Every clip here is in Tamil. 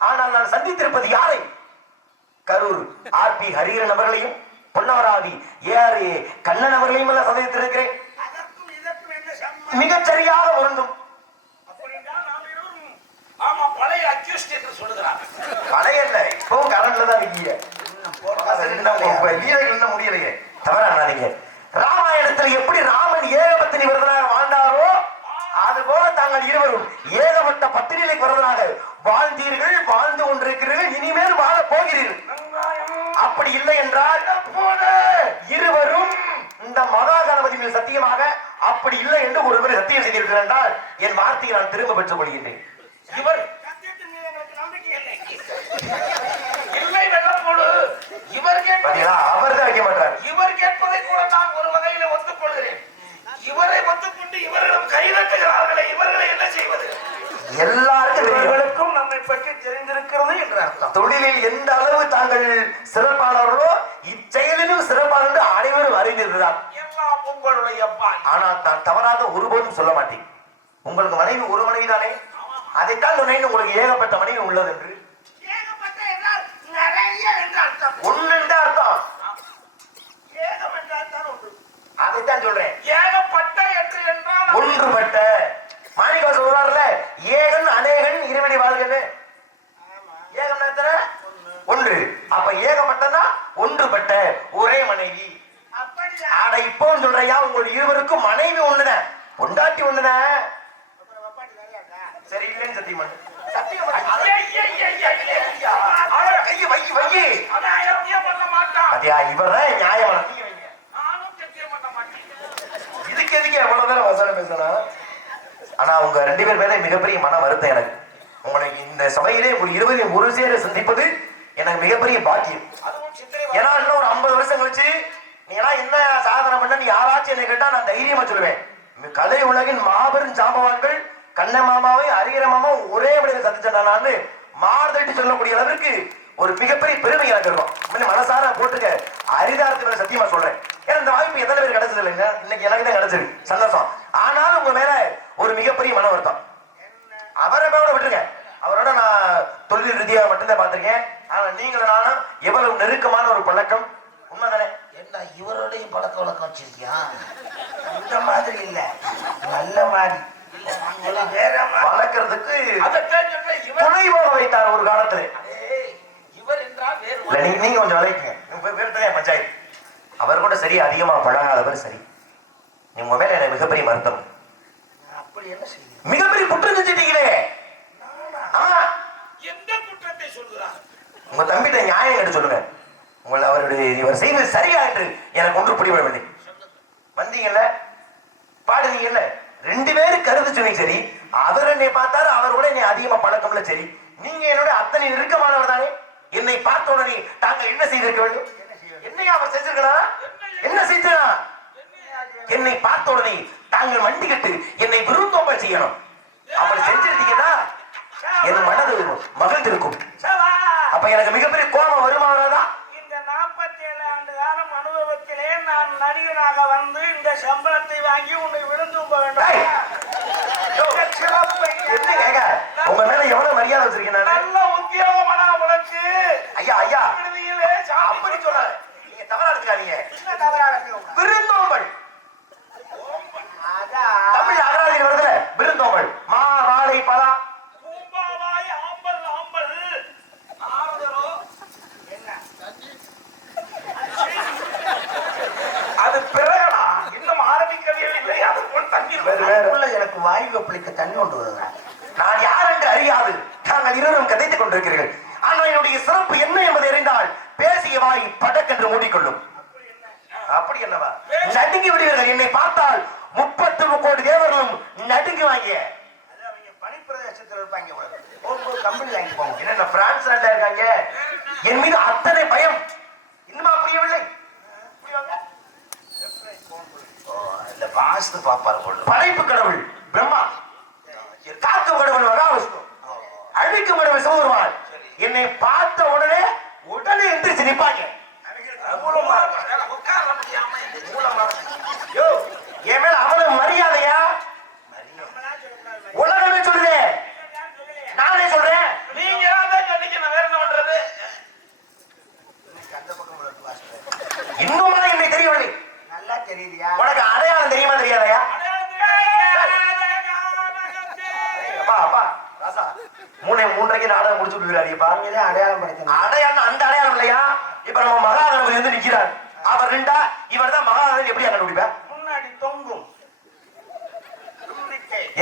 ஆனால் நான் சந்தித்திருப்பது யாரை? கரூர் ஆர்.பி. ஹரிஹரன் அவர்களையும் பொன்னவராதி ஏஆர் கண்ணன் அவர்களையும் எல்லாம் சந்தித்திருக்கிறேன். மிகச் சரியாக பொருந்தும். பழைய இல்ல, இப்போ கரண்ட்ல தான் இருக்கீங்க. முடியலையே, தவறானாதீங்க. ராமாயணத்தில் எப்படி ராமன் ஏகபத்தினி விரதனாக வாழ்ந்தாரோ அது போல தாங்கள் இருவரும் ஏகப்பட்ட பத்தினிலை விரதனாக வாழ்ந்தீர்கள், வாழ்ந்து கொண்டிருக்கிறீர்கள், இனிமேல் வாழ போகிறீர்கள். அப்படி இல்லை என்றால் இருவரும் இந்த மகா கணபதி மேல் சத்தியமாக அப்படி இல்லை என்று ஒருவர் சத்தியம் செய்திருக்கிறார் என்றால் என் வார்த்தையை நான் திரும்ப பெற்றுக் கொள்கின்றேன். இவர் அவர் தான் வைக்க மாட்டார். இவர் கேட்பதை கூட நான் ஒரு வகையில் ஒத்துக்கொள்கிறேன். இவரை ஒத்துக்கொண்டு இவர்களும் கைதட்டுகிறார்களே, இவர்களை என்ன செய்வது? எல்லாருக்கும் நம்மை பற்றி தெரிந்திருக்கிறது என்ற அர்த்தம். தொழிலில் எந்த அளவு தாங்கள் சிறப்பானவர்களோ இச்செயலிலும் சிறப்பான என்று அனைவரும் அறிந்திருக்கிறார். எல்லாம் உங்களுடைய பாய். ஆனால் நான் தவறாக ஒருபோதும் சொல்ல மாட்டேன். உங்களுக்கு மனைவி ஒரு மனைவி தானே, அதைத்தான் சொன்னேன். உங்களுக்கு ஏகப்பட்ட மனைவி உள்ளது என்று. ஏகப்பட்ட என்றால் நிறைய என்று அர்த்தம். ஒன்று என்று அர்த்தம். ஏகம் என்றால் தான் ஒன்று. அதைத்தான் சொல்றேன். ஏகப்பட்ட என்று என்றால் ஒன்றுபட்ட. மாணிக்கா சொல்றாருல, ஏகன் அநேகன் இருவடி வாழ்கன்னு. ஏகம் எத்தனை? ஒன்று. அப்ப ஏகப்பட்டனா ஒன்றுபட்ட ஒரே மனைவி. ஆட இப்போ சொல்றையா, உங்கள் இருவருக்கும் மனைவி ஒண்ணுதான், பொண்டாட்டி ஒண்ணுதான். சரி இல்லைன்னு சத்தியம் சத்தியம் இவர்தான் நியாயமான. இதுக்கு எதுக்கு எவ்வளவு நேரம் வசனம் பேசணும்? ஆனா உங்க ரெண்டு பேர் மேல மிகப்பெரிய மன வருத்தம் எனக்கு. உங்களுக்கு இந்த சபையிலே ஒரு 20 ஒரு சேர சந்திப்பது எனக்கு மிகப்பெரிய பாக்கியம். ஏன்னா இன்னும் ஒரு 50 வருஷம் கழிச்சு நீ எல்லாம் என்ன சாதனை பண்ண நீ யாராச்சும் என்னை கேட்டா நான் தைரியமா சொல்லுவேன். கலை உலகின் மாபெரும் ஜாம்பவான்கள் கண்ண மாமாவை ஹரிஹர மாமாவும் ஒரே வழியில சந்திச்சான்னு மாறுதட்டி சொல்லக்கூடிய அளவிற்கு ஒரு மிகப்பெரிய பெருமை எனக்கு இருக்கும். மனசார போட்டுக்க, அரிதாரத்து மேல சத்தியமா சொல்றேன். ஏன்னா இந்த வாய்ப்பு எத்தனை பேர் கிடைச்சது இல்லைங்க, இன்னைக்கு எனக்கு தான் கிடைச்சது, சந்தோஷம். ஆனாலும் உங்க மேல ஒரு மிகப்பெரிய மன வருத்தம். அவரை கூட விட்டுருங்க, அவரோட நான் தொழில் ரீதியாக மட்டும்தான் பார்த்திருக்கேன். ஆனா நீங்களும் நானும் எவ்வளவு நெருக்கமான ஒரு பழக்கம். உண்மைதானே? என்ன இவரோடையும் பழக்க வழக்கம் வச்சிருக்கியா? இந்த மாதிரி இல்ல, நல்ல மாதிரி வளர்க்கறதுக்கு துணை போக வைத்தார் ஒரு காலத்துல. இவர் என்றால் வேறு. நீங்க கொஞ்சம் விளைவிக்குங்க பஞ்சாயத்து. அவர் கூட சரி அதிகமா பழகாதவர். சரி, உங்க மேல எனக்கு மிகப்பெரிய வருத்தம். அப்படி என்ன செய்ய? மிகப்பெரிய குற்றம் செஞ்சிட்டீங்களே. எந்த குற்றத்தை சொல்கிறார்? உங்க தம்பிட்ட நியாயம் கேட்டு சொல்லுங்க. உங்களை அவருடைய இவர் செய்வது சரியா என்று எனக்கு ஒன்று பிடிபடவில்லை. வந்தீங்கல்ல, பாடுவீங்கல்ல, ரெண்டு பேரும் கருத்து சொன்னீங்க. சரி, அவர் என்னை பார்த்தாரு, அவர் கூட என்னை அதிகமா பழக்கம்ல. சரி, நீங்க என்னோட அத்தனை நெருக்கமானவர் தானே. என்னை பார்த்த உடனே தாங்க என்ன செய்திருக்க வேண்டும்? என்னையா அவர் செஞ்சிருக்கலாம்? என்ன செஞ்சா? என்னை பார்த்த உடனே தாங்கள் மண்டி கட்டு என்னை விருந்தோம்பல் செய்யணும். அப்படி செஞ்சிருந்தீங்கன்னா என் மனது மகிழ்ந்திருக்கும். அப்ப எனக்கு மிகப்பெரிய கோபம் வருமா வராதா? இந்த 47 ஆண்டு காலம் அனுபவத்திலே நான் நடிகனாக வந்து இந்த சம்பளத்தை வாங்கி உன்னை விருந்தோம்ப வேண்டும். என்ன கேங்க, உங்க மேல எவ்வளவு மரியாதை வச்சிருக்கேன். நல்ல உத்தியோகமான உனக்கு ஐயா ஐயா அப்படி சொன்னாரு. நீங்க தவறா எடுத்துக்காதீங்க. விருந்தோம்பல் தமிழ் அகராதியில் வருதுல, விருந்தோம்பல். மா வாழை பலா பூம்பாவாய் ஆம்பல் ஆம்பல் ஆறுதலோ என்ன அது பிறகடா, இன்னும் ஆரம்பிக்கவே இல்லை. அதுக்குள் தண்ணீர் எனக்கு வாயு கப்பலிக்க தண்ணி கொண்டு வருகிறேன். நான் யார் என்று அறியாது தாங்கள் இருவரும் கதைத்துக் கொண்டிருக்கிறீர்கள். ஆனால் என்னுடைய சிறப்பு என்ன என்பதை அறிந்தால் பேசிய வாய் படக்கென்று மூடிக்கொள்ளும். அப்படி என்னவா? நடுங்கி விடுவீர்கள். என்னை பார்த்தால் 33 கோடி தேவர்களும் நடுங்குவாங்க. பனிப்பிரதேசத்தில் இருப்பாங்க. கம்பெனி வாங்கி போங்க. என்ன பிரான்ஸ் நாட்டில் இருக்காங்க. என் மீது அத்தனை பயம். இன்னுமா புரியவில்லை? இந்த வாஸ்து பாப்பார் போல. படைப்பு கடவுள் பிரம்மா, காக்கும் கடவுள் மகாவிஷ்ணு, அழிக்கும் கடவுள் சிவபெருமான் என்னை பார்த்த உடனே எந்திரிச்சு நிப்பாங்க. என் மேல அவ்வளவு மரியாதையா? உலகமே சொல்லுது, நானே சொல்றேன். நீங்க வரைக்கும் நாடகம் முடிச்சு விடுறாருப்பா. நீங்கதான் அடையாளம் படுத்தணும். அடையாளம் அந்த அடையாளம் இல்லையா? இப்ப நம்ம மகாகணபதி வந்து நிக்கிறார். அவர் ரெண்டா இவர் தான் மகாகணபதி. எப்படி கண்டுபிடிப்பா? முன்னாடி தொங்கும்.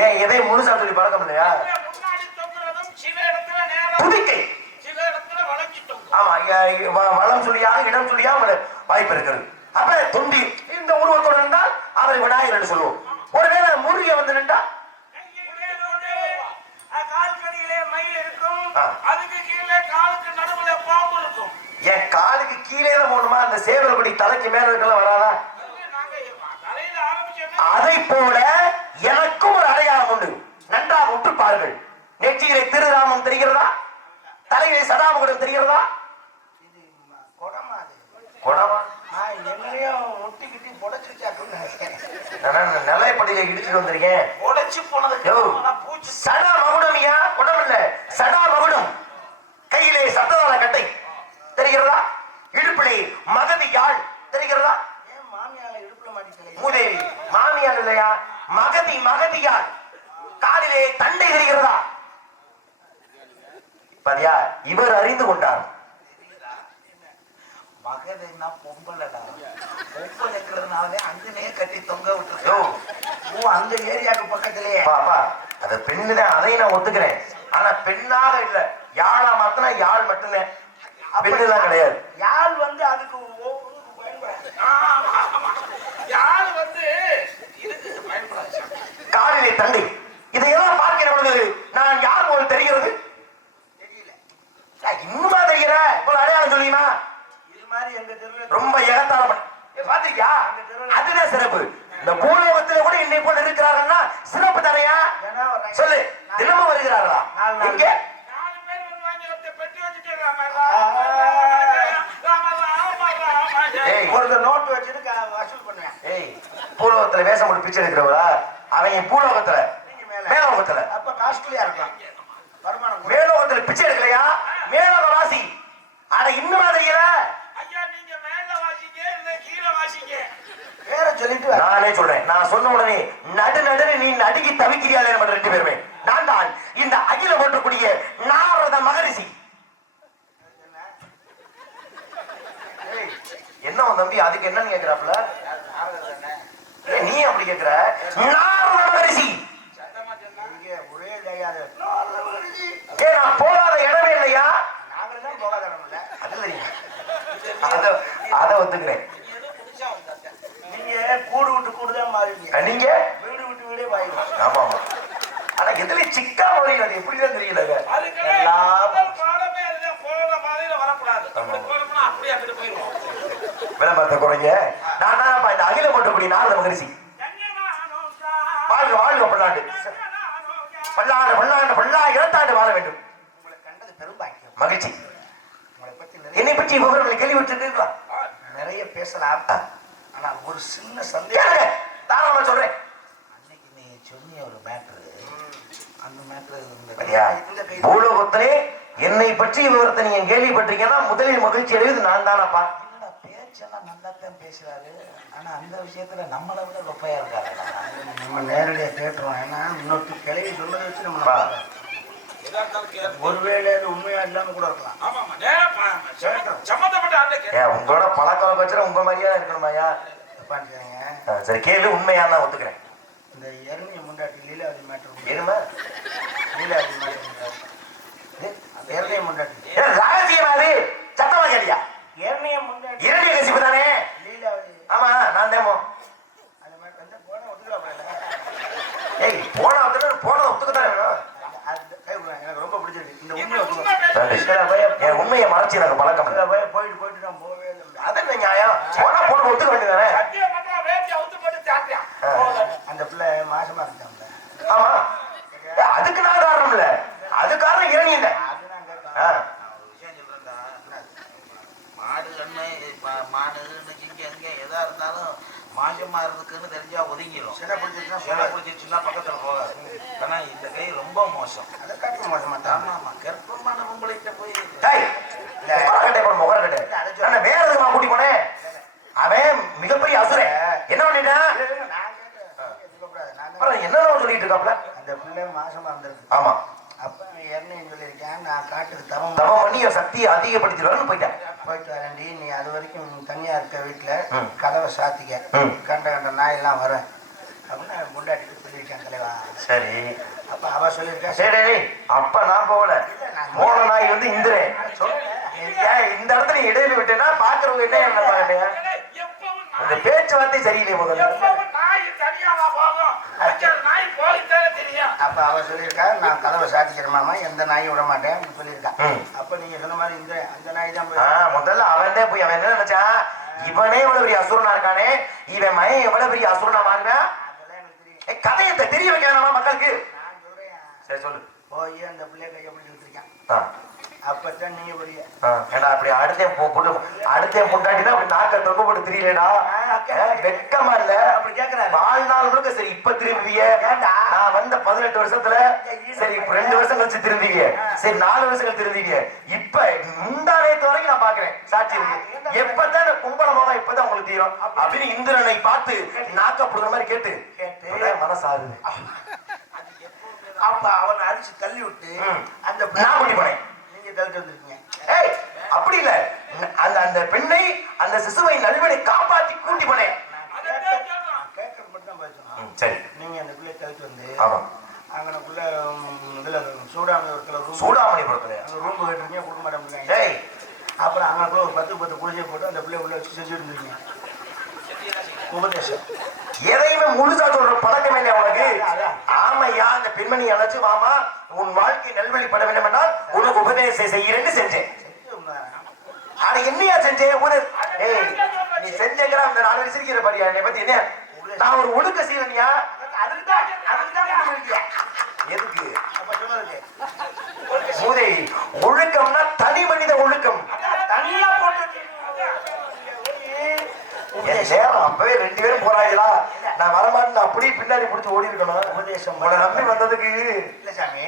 ஏன் எதை முழுசா சொல்லி பழக்கம் இல்லையா? முன்னாடி தொங்குறதும் சில இடத்துல நேரா, துதிக்கை. சில இடத்துல வளைஞ்சு தொங்கும். ஆமா, வளம் சொல்லியா இடம் சொல்லியா வாய்ப்பு இருக்கிறது. அப்ப தொண்டி இந்த உருவத்தோடு இருந்தால் அவரை விநாயகர் என்று சொல்லுவோம். ஒருவேளை முருக வந்து நின்றா கால்கடியிலே மயில் இருக்கும், ஆ. அதுக்கு கீழே காலுக்கு நடுவுல பாம்பு இருக்கும். என் காலுக்கு கீழே தான் போகணுமா? அந்த சேவல்குடி தலைக்கு மேல இருக்கலாம் வராதா? தலையில ஆரம்பிச்சோன்னா அதை போல எனக்கும் ஒரு அடையாளம் உண்டு. நன்றாக உற்று பாருங்கள். நெற்றியிலே திருராமம் தெரிகிறதா? தலையிலே சதாமுகடம் தெரிகிறதா? இது குடமா? அது குடமா? என்னையும் முட்டிக்கிட்டி புடைச்சிருச்சாக்குன்னு நினைக்கிறேன். நிலைப்படியை இடிச்சுட்டு வந்திருக்கேன். புடைச்சு போனதுக்கு யோ, பூச்சி. சடா மகுடமியா? குடம் இல்ல, சடா மகுடம். கையிலே சத்ததால கட்டை தெரிகிறதா? இடுப்பிலே மகதி யாழ் தெரிகிறதா? ஏன் மாமியால இடுப்புல மாட்டிக்கல? மூதேவி மாமியார் இல்லையா? மகதி யாழ். காலிலே தண்டை தெரிகிறதா? பாத்தியா, இவர் அறிந்து கொண்டார். மகதைன்னா பொம்பளடா. பொம்பளை இருக்கிறதுனாலே அங்கனே கட்டி தொங்க விட்டு. யோ, அந்த ஏரியாவுக்கு பக்கத்திலேயே. பாப்பா, அது பெண்ணுதான், அதை நான் ஒத்துக்கிறேன். ஆனா பெண்ணாக இல்ல, யாழா மாத்தினா யாழ் மட்டும்தான், பெண்ணுதான் கிடையாது. யாழ் வந்து அதுக்கு பயன்படாது. யாழ் வந்து இதுக்கு பயன்படாது. காலிலே தண்டை. இதையெல்லாம் பார்க்கிற பொழுது நான் யார் போல் தெரிகிறது? தெரியல. இன்னுமா தெரிகிற? இப்போ அடையாளம் சொல்லியுமா? இது மாதிரி எங்க தெருவில் ரொம்ப ஏகத்தாளம் பாத்திருக்கியா? அதுதான் சிறப்பு. இந்த பூலோகத்துல கூட என்னை போல இருக்கிறார்கள்னா சிறப்பு தானையா? சொல்லு, தினமும் வருகிறார்களா? இங்க 4 பேர் வந்து வாங்கி வந்து பெட்டி வச்சுட்டு ஒரு நோட்டு வச்சுட்டு வசூல் பண்ணுவேன். ஏய், பூலோகத்துல வேஷம் போட்டு பிச்சை எடுக்கிறவரா? அவன் பூலோகத்துல மேலோகத்துல. அப்ப காஸ்ட்லியா இருக்கும் வருமானம். மேலோகத்துல பிச்சை எடுக்கலையா? மேலோக வாசி. ஆனா இன்னுமா தெரியல? ஐயா, நீங்க மேல வாசிங்க இல்ல கீழே வாசிங்க. வேற சொல்லிட்டு நானே சொல்றேன். நான் சொன்ன உடனே நடுநடுன்னு நீ நடுங்கி தவிக்கிறியாலே நம்ம 2 பேருமே. நான் தான் இந்த அகில போற்றக்கூடிய நாரத மகரிஷி. என்ன உன் தம்பி அதுக்கு என்னன்னு கேக்குறாப்ல? நீ அப்படி கேக்குற? நாரத மகரிஷி. ஒரே தயாரு. நான் போகாத இடமே இல்லையா? நாங்கதான் போகாத இடம் இல்ல. அது தெரியும். அத ஒத்துக்கிறேன். நீங்க கூடு விட்டு கூடுதான் மாறுவீங்க. நீங்க வீடு விட்டு வீடே பாயிடும். ஆமா ஆமா. ஆனா எதுல சிக்கா வரீங்க, அது எப்படிதான் தெரியல. விளம்பரத்தை குறைங்க. நான் தான் இந்த அகில போட்டக்கூடிய நாரத மகரிஷி. வாழ்க வாழ்க பல்லாண்டு பல்லாண்டு பல்லாண்டு பல்லாயிரத்தாண்டு வாழ வேண்டும். உங்களை கண்டது பெரும்பாக்கியம், மகிழ்ச்சி. உங்களை பத்தி என்னை பற்றி விவரங்களை கேள்விப்பட்டிருக்கீங்களா? நிறைய பேசலாம். ஆனா ஒரு சின்ன சந்தேகம் தாராளமா சொல்றேன். அன்னைக்கு நீ சொன்னிய ஒரு மேட்ரு, அந்த மேட்ரு பூலோகத்திலே என்னை பற்றி விவரத்தை நீங்க கேள்விப்பட்டிருக்கீங்கன்னா முதலில் மகிழ்ச்சி அடைவது நான் தானப்பா. பேச்செல்லாம் நல்லா தான் பேசுறாரு. ஆனா அந்த விஷயத்துல நம்மளை விட ரொப்பையா இருக்காரு. நம்ம நேரடியா கேட்டுருவோம். ஏன்னா இன்னொரு கிளவி சொன்னதை வச்சு நம்ம ஒருவேளை உண்மையா இல்லாம கூட இருக்கலாம். உங்களோட பழக்கம் வச்சுல உங்க மாதிரியா இருக்கணுமாயா? சரி கேளு, உண்மையா தான் ஒத்துக்கிறேன். இந்த எரணிய முண்டாட்டி லீலாவதி மேட்டர் என்னமா? லீலாவதி மேட்டர் எரணிய முண்டாட்டி ரகசியமாது சத்தமா கேளியா? எரணிய முண்டாட்டி இரணிய கசிப்பு தானே லீலாவதி. ஆமா, நான் தேமோ. அந்த மாதிரி வந்து போன ஒத்துக்கலாம். ஏய், போன ஒத்துக்கத்தான் வேணும். எனக்கு ரொம்ப பிடிச்சிருக்கு இந்த உண்மை. என் உண்மையை மறைச்சு எனக்கு பழக்கம் இல்லை. போயிட்டு போயிட்டு நான் போவே இல்லை. அது என்ன நியாயம்? போனா போன ஒத்துக்க வேண்டியதானே? அந்த பிள்ளை மாசமா இருக்காங்க. ஆமா, அதுக்கு நான் காரணம் இல்ல, அது காரணம் இரணி இல்ல. அது நான் கேட்பேன். விஷயம் சொல்றேன்டா. மாடு கண்ணு மாடு இங்க எதா இருந்தாலும் மாசமா இருக்குன்னு தெரிஞ்சா ஒதுங்கிடும். சில பிடிச்சிருச்சுன்னா பக்கத்துல போகாது. ஆனா இந்த கை ரொம்ப மோசம். அதை காட்டு மோசமா. ஆமா ஆமா, கர்ப்பமான பொம்பளைகிட்ட போய் வேற எதுக்கு கூட்டி போனேன்? அவன் மிகப்பெரிய அசுரன். என்ன பண்ணிட்டான்? என்ன சொல்லிட்டு இருக்காப்ல? அந்த பிள்ளை மாசமா இருந்திருக்கு. ஆமா, அப்ப என்னன்னு சொல்லியிருக்கேன். நான் காட்டுக்கு தவம் தவம் பண்ணி என் சக்தியை அதிகப்படுத்திடுவான்னு போயிட்டேன். போயிட்டு வரேன்டி. நீ அது வரைக்கும் தனியா இருக்க வீட்டுல கதவை சாத்திக்க. கண்ட கண்ட நாயெல்லாம் வரும் அப்படின்னு முண்டாட்டிட்டு சொல்லியிருக்கேன் தலைவா. சரி. அப்ப அவ சொல்லியிருக்கா. சரி. அப்ப நான் போகல. போன நாய் வந்து இந்திரன். இந்த இடத்துல நீ இடையில விட்டேன்னா பாக்குறவங்க என்ன நினைப்பாங்க? அந்த பேச்சுவார்த்தை சரியில்லை. முதல்ல அப்ப அவ சொல்லியிருக்கா நான் கதவை சாத்திக்கிறேன் எந்த நாயும் விட மாட்டேன் சொல்லியிருக்கா. அப்ப நீங்க சொன்ன மாதிரி இந்த அந்த நாய் தான் முதல்ல அவன் தான் போய் அவன் என்ன நினைச்சான், இவனே இவ்வளவு பெரிய அசுரனா இருக்கானே, இவன் மயன் எவ்வளவு பெரிய அசுரனா மாறுவேன். கதையத்தை தெரிய வைக்கணும் மக்களுக்கு. சரி சொல்லு. போய் அந்த பிள்ளைய கையை பிடிச்சி வச்சிருக்கேன். அப்பதான் நீங்க புரிய ஏடா அப்படி அடுத்த பொண்டாட்டினா அப்படி நாக்க தொங்க போட்டு தெரியலடா. வெக்கமா இல்ல அப்படி கேக்குறேன். வாழ்நாள் முழுக்க சரி இப்ப திரும்பிய நான் வந்த 18 வருஷத்துல சரி 2 வருஷம் கழிச்சு திரும்பிய சரி 4 வருஷங்கள் திரும்பிய இப்ப முந்தானயத்து வரைக்கும் நான் பாக்குறேன் சாட்சி இருக்கு. எப்பதான் கும்பலமாக இப்பதான் உங்களுக்கு தீரும் அப்படின்னு இந்திரனை பார்த்து நாக்கப்படுற மாதிரி கேட்டு மனசாருது. அப்ப அவனை அடிச்சு தள்ளி விட்டு அந்த நான் கூட்டி போனேன். நீங்க தள்ளிட்டு வந்திருக்கீங்க. ஏய் அப்படி இல்ல, அந்த அந்த பெண்ணை அந்த சிசுவை நல்வனை காப்பாத்தி கூட்டி போனேன். கேட்கறது மட்டும் தான் பேசணும். சரி. நீங்க அந்த பிள்ளைய தள்ளிட்டு வந்து ஆமா அங்கனக்குள்ள இதுல சூடாமணிபுரத்துல சூடாமணிபுரத்துல அங்க ரூம் கேட்டிருக்கீங்க கொடுக்க மாட்டேன். ஏய் அப்புறம் அங்கனக்குள்ள ஒரு 10 குளிச்சை போட்டு அந்த பிள்ளைய உள்ள வச்சு செஞ்சு இருந்திருக்கீங்க. உபதேசம் எதையுமே முழுசா சொல்ற பழக்கம் இல்லை உனக்கு. ஆமையா அந்த பெண்மணி அழைச்சு வாமா உன் வாழ்க்கை நல்வழிப்பட வேண்டும் என்றால் உனக்கு உபதேசம் செய்யறேன்னு செஞ்சேன். ஆனா என்னையா செஞ்சேன்? ஏய் நீ செஞ்சங்கிற அந்த 4 வருஷம் இருக்கிற பாரியா என்னை பத்தி என்ன நான் ஒரு ஒழுக்க செய்யறனியா? எதுக்கு மூதை ஒழுக்கம்னா தனி மனித ஒழுக்கம். தனியா போட்டு அப்பவே 2 பேரும் போறாங்களா நான் வரமாட்டேன் அப்படியே பின்னாடி பிடிச்சி ஓடி இருக்கணும். உபதேசம் உங்களை நம்பி வந்ததுக்கு இல்ல சாமி.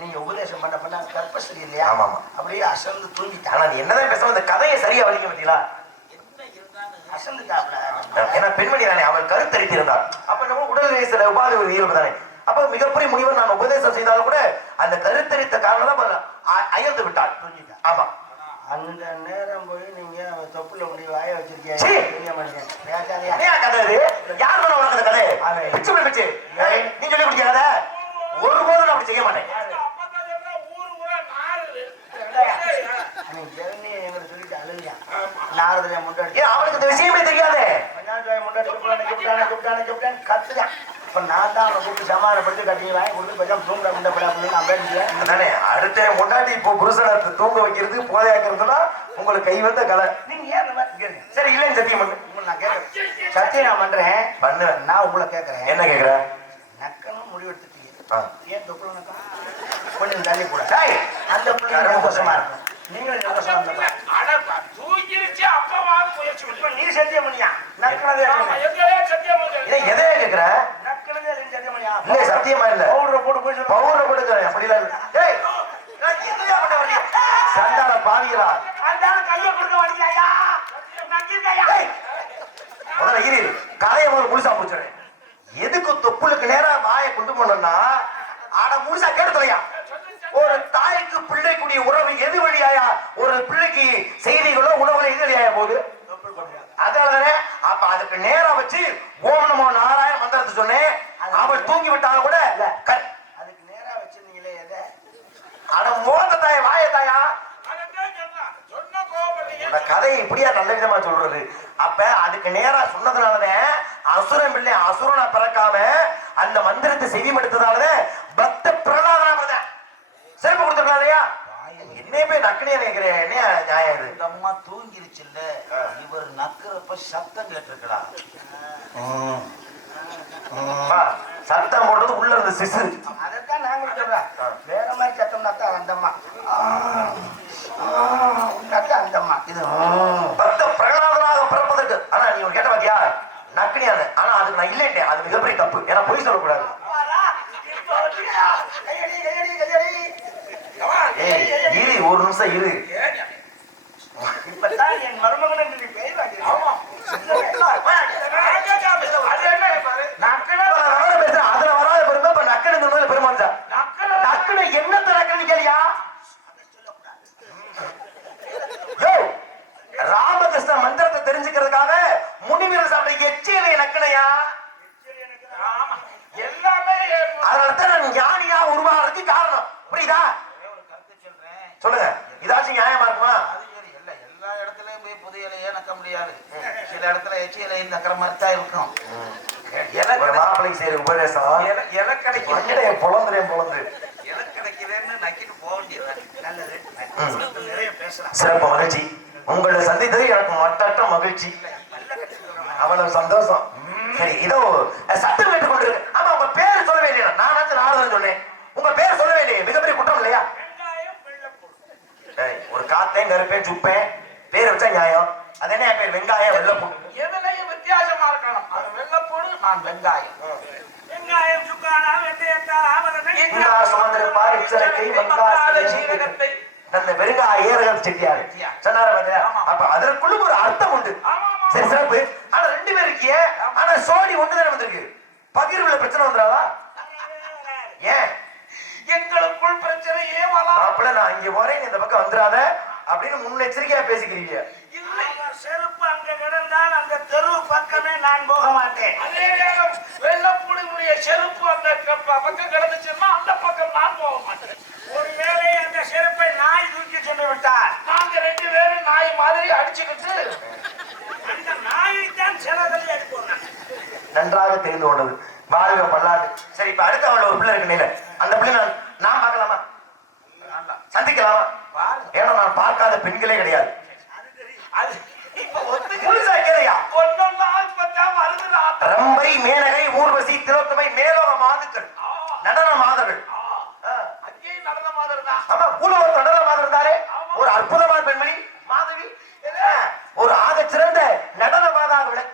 நீங்க உபதேசம் பண்ண கற்பசரி இல்லையா? ஆமா அப்படியே அசந்து தூங்கிட்டா. ஆனா நீ என்னதான் பேச அந்த கதையை சரியா வலிக்க பத்தீங்களா? அசந்துட்டாப்ல. ஏன்னா பெண்மணி தானே அவள் கருத்தரித்து இருந்தார். அப்ப நம்ம உடல்நிலை சில உபாதை ஒரு இயல்பு தானே. அப்ப மிகப்பெரிய முனிவர் நான் உபதேசம் செய்தாலும் கூட அந்த கருத்தரித்த காரணம் தான் அயர்ந்து விட்டாள். ஆமா அந்த நேரம் போய் நீங்க தொப்புல முடி வாய வச்சிருக்கீங்க. யார் உனக்கு அந்த கதை பிச்சு பிச்சு நீ சொல்லி கொடுக்காத ஒருபோதும் நான் அப்படி செய்ய மாட்டேன். சொல்லிட்டு அழுதியா நாரதுல முன்னாடி அவனுக்கு இந்த விஷயமே தெரியாது. முன்னாடி கத்துதான். இப்ப நான் தான் அவனை கூப்பிட்டு சமாதானப்படுத்தி கட்டி வாங்கி கொடுத்து கொஞ்சம் தூங்க அப்படின்னு நான் பேசுறேன். தானே அடுத்த முன்னாடி இப்போ புருஷனை தூங்க வைக்கிறது போதையாக்குறதுனா உங்களுக்கு கை வந்த கலை. நீங்க ஏன் சரி இல்லைன்னு சத்தியம் பண்ணு. நான் கேட்கறேன் சத்தியம் நான் பண்றேன் பண்ணு. நான் உங்களை கேட்கறேன். என்ன கேட்கற? நக்கணும் முடிவெடுத்துட்டீங்க. ஏன் தொப்புல நக்கா கொஞ்சம் தள்ளி கூட அந்த பிள்ளை சந்தோஷமா இருக்கும். நீங்களும் சந்தோஷமா தூக்கிருச்சு அப்பவாது முயற்சி பண்ணி நீ சத்தியம் பண்ணியா? நக்கனதே எதையா கேட்கற? நக்கனதே சத்தியம் பண்ணியா? இல்ல சத்தியமா இல்ல. பவுடரை போட்டு போய் சொல்ல பவுடரை போட்டு அப்படிலாம் டேய் எதையா பண்ண வண்டி சண்டால பாவிகளா அந்த கையை கொடுக்க வண்டியா நக்கிருக்கையா? முதல்ல இரு கதையை முதல்ல முழுசா முடிச்சிடுறேன். எதுக்கு தொப்புளுக்கு நேரா வாயை கொண்டு போனோம்னா ஆனா முழுசா கேட்டுலையா ஒரு தாய்க்கு பிள்ளைக்குரிய உறவு எது வழியாயா ஒரு பிள்ளைக்கு செய்திகளோ உணவுல எது வழியாயா போகுது? அதனாலதானே அப்ப அதுக்கு நேரம் வச்சு ஓம் நமோ நாராயண மந்திரத்தை சொன்னேன். அவள் தூங்கி விட்டாலும் கூட அதுக்கு நேரா வச்சிருந்தீங்களே எதை அட மோத தாய வாய தாயா கதையை இப்படியா நல்ல விதமா சொல்றது. அப்ப அதுக்கு நேரா சொன்னதுனாலதான் அசுரன் பிள்ளை அசுரனை பிறக்காம அந்த மந்திரத்தை செவிமடுத்ததாலதான் பக்த பிரகலாதனா சிறப்பு கொடுத்துருக்கா. என்னைய போய் நக்கனே நினைக்கிறேன். என்ன நியாயம் இது? இந்த அம்மா தூங்கிருச்சுல்ல இவர் நக்கிறப்ப சத்தம் கேட்டிருக்கா. சத்தம் போடுறது உள்ள இருந்த சிசு. அதைத்தான் நாங்க சொல்றேன். வேற மாதிரி சத்தம் தான் அந்தம்மா அந்தம்மா இது பக்த பிரகலாதனாக பிறப்பதற்கு. ஆனா நீ கேட்ட பாத்தியா நக்கனியான. ஆனா அதுக்கு நான் இல்லைட்டேன். அது மிகப்பெரிய தப்பு. ஏன்னா பொய் சொல்லக்கூடாது. இரு ஒரு நிமிஷம் இரு. இப்பதான் என் மருமகன் பேர் அதுல வராத பெருமை இப்ப நக்கனு பெருமாள் என்னத்தை நக்கனு கேளியா? இல்லையா? ஆமா எல்லாமே அதனாலதான் நான் ஞானியா உருவாகிறதுக்கு காரணம். புரியுதா? ஒரு கருத்து சொல்றேன், சொல்லுங்க. இதாச்சும் நியாயமா இருக்குமா? அது சரி இல்ல, எல்லா இடத்துலயும் போய் புது இலையே நக்க முடியாது. சில இடத்துல எச்சி இலையை நக்கிற மாதிரி தான் இருக்கும். ஒரு மாப்பிள்ளைக்கு செய்யற உபதேசம் இலை கிடைக்கும், பொழந்துரு இலை கிடைக்குதுன்னு நக்கிட்டு போக வேண்டியது நல்லது. நிறைய பேசலாம். சிறப்பு மகிழ்ச்சி. உங்களை சந்தித்தது எனக்கு மட்டற்ற மகிழ்ச்சி. அவ்வளவு சந்தோஷம். சரி, இதோ சட்டம் கேட்டுக் கொண்டிருக்கு. ஆமா, உங்க பேர் சொல்லவே இல்லையா? நானாச்சும் நானும் சொன்னேன். உங்க பேர் சொல்லவே இல்லையே. மிகப்பெரிய குற்றம் இல்லையா? ஒரு காத்தேன் கருப்பேன் சுப்பேன் பேர் வச்சா நியாயம். அது என்ன பேர்? வெங்காயம் வெள்ளப்பூ. எதுலையும் வித்தியாசமா இருக்கணும். அது வெள்ளப்பூடு, நான் வெங்காயம். வெங்காயம் சுக்கானா வெந்தயத்தால் சுமந்திருப்பார் இச்சரக்கை சீரகத்தை அந்த வெறுங்காய ஏறுகள் செட்டியாரு சொன்னாரு. அப்ப அதற்குள்ள ஒரு அர்த்தம் உண்டு. சரி, சிறப்பு. ஆனா 2 பேர் இருக்கிய, ஆனா சோடி ஒண்ணுதானே வந்திருக்கு. பகிர்வுல பிரச்சனை வந்துடாதா? ஏன்? எங்களுக்குள் பிரச்சனையே வரலாம். மாப்பிள்ள நான் இங்க போறேன், இந்த பக்கம் வந்துடாத அப்படின்னு முன்னெச்சரிக்கையா பேசிக்கிறீங்க. செருப்பு அங்க கிடந்தால் அந்த தெரு பக்கமே நான் போக மாட்டேன். அதே நேரம் வெள்ளப்பூடியுடைய செருப்பு அந்த பக்கம் கிடந்துச்சுன்னா அந்த பக்கம் நான் போக மாட்டேன். ஒருவேளை அந்த செருப்பை நாய் தூக்கி சென்று விட்டார், நாங்க 2 பேரும் நாய் மாதிரி அடிச்சுக்கிட்டு அந்த நாயைத்தான் சிலதில் எடுப்போம். நன்றாக தெரிந்து கொண்டது. வாழ்க பல்லாண்டு. சரி, இப்ப அடுத்த அவள் ஒரு பிள்ளை இருக்கு. அந்த பிள்ளை நான் பார்க்கலாமா? சந்திக்கலாமா? ஏன்னா நான் பார்க்காத பெண்களே கிடையாது. அது இப்ப முழுசா கேளையா? வருது ரம்பை, மேனகை, ஊர்வசி, திலோத்தமை, மேலோக மாதுக்கள், நடன மாதர்கள். அங்கேயும் நடந்த மாதிரி தான். ஆமா, பூலவர் நடன மாதர் இருந்தாலே ஒரு அற்புதமான பெண்மணி மாதவி. ஒரு ஆக சிறந்த நடன மாதாக விளை.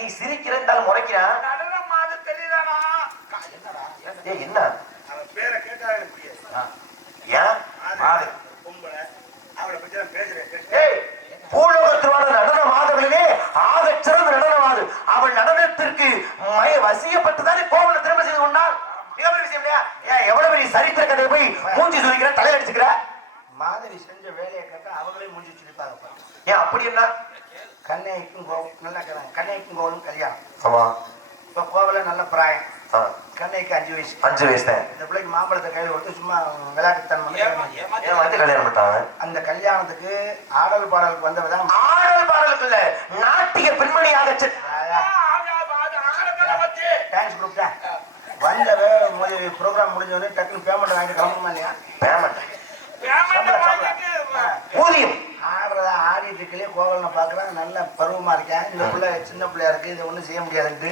நீ சிரிக்கிறேன் முறைக்கிறான். நடன மாதிரி தெரியுதானா? என்ன அவன் பேரை கேட்டா எனக்கு புரியாது. ஏன்? பொம்பளை அவளை பத்தி நான் பேசுறேன். ஏய், பூலோகத்திலான நடன மாதவிலே ஆக சிறந்த நடனமாது. அவள் நடனத்திற்கு வசியப்பட்டுதானே கோவில திரும்ப செய்து கொண்டால். மிகப்பெரிய விஷயம் இல்லையா? ஏன் எவ்வளவு பெரிய சரித்திர கதை போய் மூஞ்சி சுரிக்கிற, தலையடிச்சுக்கிற? மாதவி செஞ்ச வேலையை கேட்டா அவங்களே முடிஞ்சு வச்சிருப்பாங்க. ஏன் அப்படி என்ன? கண்ணைக்கும் கோவம் நல்லா கேட்காங்க. கண்ணைக்கும் கோவம் கல்யாணம். ஆமா. இப்ப கோவில நல்ல பிராயம். கண்ணைக்கு 5 வயசு. 5 வயசு தான். இந்த பிள்ளைக்கு மாம்பழத்தை கையில் கொடுத்து சும்மா விளையாட்டுத்தன்மை கல்யாணம் பண்ணிட்டாங்க. அந்த கல்யாணத்துக்கு ஆடல் பாடலுக்கு வந்தவதான். ஆடல் பாடலுக்கு இல்ல, நாட்டிய பெண்மணியாக டான்ஸ் குரூப் தான் வந்தவ. ப்ரோக்ராம் முடிஞ்சவொடனே டக்குனு பேமெண்ட் வாங்கிட்டு கிளம்புமா இல்லையா? பேமெண்ட் ஊதியம் ஆடுறதா ஆடிட்டு இருக்கலையே கோவலனை பார்க்குறாங்க. நல்ல பருவமா இருக்கேன். இந்த பிள்ளை சின்ன பிள்ளையா இருக்கு, இதை ஒன்றும் செய்ய முடியாதுன்ட்டு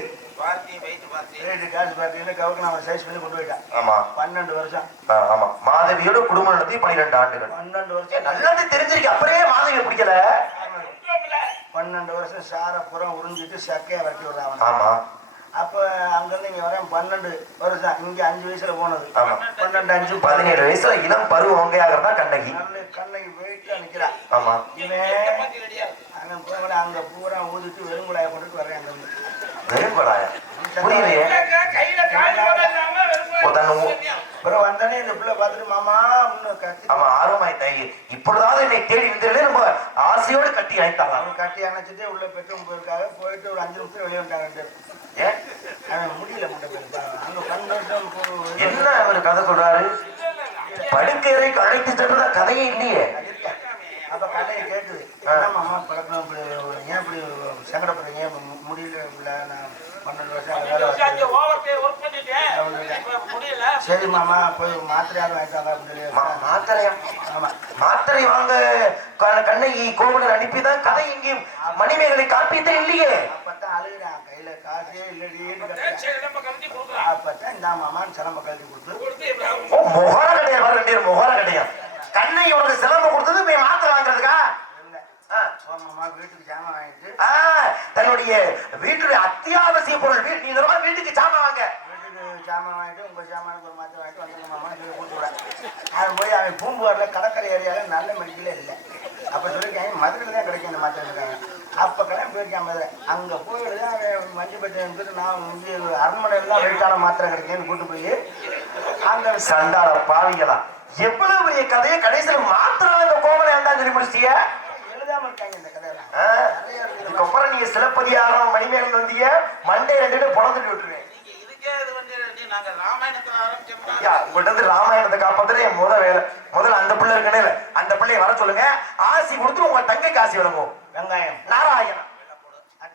ரேட்டு காசு பார்த்தீங்கன்னா கவுக்கு நம்ம சைஸ் பண்ணி கொண்டு போயிட்டான். ஆமா, 12 வருஷம். ஆமா, மாதவியோட குடும்பம் நடத்தி 12 ஆண்டுகள். 12 வருஷம் நல்லது தெரிஞ்சிருக்கு. அப்படியே மாதவியை பிடிக்கல. 12 வருஷம் சார புறம் உறிஞ்சிட்டு சக்கையை வரட்டி விடுறான். ஆமா. அப்போ அங்கிருந்து இங்க வரேன் 12 வருஷம். இங்க 5 வயசுல போனது. ஆமா. 12, 5, 17 வயசுல இளம் பருவம் ஒங்கையாகிறதா கண்ணகி. கண்ணகி வெயிட்டா நிக்கிறா. ஆமா. இவன் போகல, அங்க பூரா ஊதிட்டு வெறுங்குழாய போட்டுட்டு வர்றேன். அங்க இருந்து வெறுங்கொடாயா? புரியலையே. அப்புறம் வந்தனே இந்த பிள்ளை பார்த்துட்டு மாமா கட்டி. ஆமா, ஆர்வமாயிட்டாங்க. இப்பொழுதாவது என்னை தேடி இருந்தே நம்ம ஆசையோடு கட்டி அழைத்தாங்க. அவன் கட்டி அணைச்சிட்டு உள்ள பெட்ரூம் போயிருக்காங்க. போயிட்டு ஒரு 5 நிமிஷம் வெளியே வந்துட்டாங்க. ஏன்? அவன் முடியல முட்டை போயிருப்பாங்க. அங்க 12 என்ன அவர் கதை சொல்றாரு? படுக்கையறை அழைத்து சென்றதா கதையே இல்லையே. அப்ப கதையை கேட்டுது. என்ன மாமா பழக்கம் இப்படி ஏன் இப்படி சங்கடப்படுறீங்க? முடியல இல்ல, நான் 12 வருஷம் சரி மாமா போய் மாத்திரையாவது வாங்கிட்டாங்க அப்படின்னு சொல்லி. மாத்திரையா? ஆமா, மாத்திரை வாங்க கண்ணகி கோவிலர் அனுப்பிதான் கதை எங்கேயும் மணிமேகலை காப்பியதே இல்லையே. அப்பதான் அழுகிறான். கையில காசே இல்லடின்னு. அப்பதான் இந்த மாமான்னு சிலம்ப கழட்டி கொடுத்து முகர கிடையாது. முகர கிடையாது. கண்ணகி உனக்கு சிலம்ப கொடுத்தது மாத்திரை வாங்குறதுக்கா? மாமா வீட்டுக்கு ஜாமான் வாங்கிட்டு தன்னுடைய வீட்டுடைய அத்தியாவசிய பொருள் நீ வீட்டுக்கு ஜாமான் வாங்க. வீட்டுக்கு ஜாமான் வாங்கிட்டு உங்க ஜாமானுக்கு ஒரு மாத்திரை வாங்கிட்டு வந்து மாமா கொடுத்து விட. அவன் போய் அவன் பூம்புவாரில் கடற்கரை ஏரியால நல்ல மெடிக்கலே இல்லை. அப்ப சொல்லியிருக்காங்க மதுரையில் தான் கிடைக்கும் இந்த மாத்திரை இருக்காங்க. அப்ப கிளம்பி போயிருக்கான் மதுரை. அங்க போயிடுது. அவன் மஞ்சப்பட்டு இருந்துட்டு நான் வந்து அரண்மனையில் தான் வெயிட்டான மாத்திரை கிடைக்குன்னு கூட்டு போய் அந்த சண்டால பாவிகளா எவ்வளவு பெரிய கதையை கடைசியில மாத்திரை இந்த கோவலை இருந்தா சொல்லி முடிச்சிய. எழுதாம இருக்காங்க இந்த கதையெல்லாம். இதுக்கப்புறம் நீங்க சிலப்பதிகாரம் மணிமேகலை வந்தீங்க, மண்டே ரெண்டு பொழந்துட்டு விட்டுருவேன். நீங்க இதுக்கே இது வந்து நாங்க ராமாயணத்துல ஆரம்பிச்சோம்னா ஐயா, உங்கள்ட்ட இருந்து ராமாயணத்தை காப்பாத்துறது என் வேலை. முதல்ல அந்த பிள்ளை இருக்கனே அந்த பிள்ளைய வர சொல்லுங்க. ஆசி கொடுத்து உங்க தங்கை காசி வழங்குவோம். வெங்காயம் நான்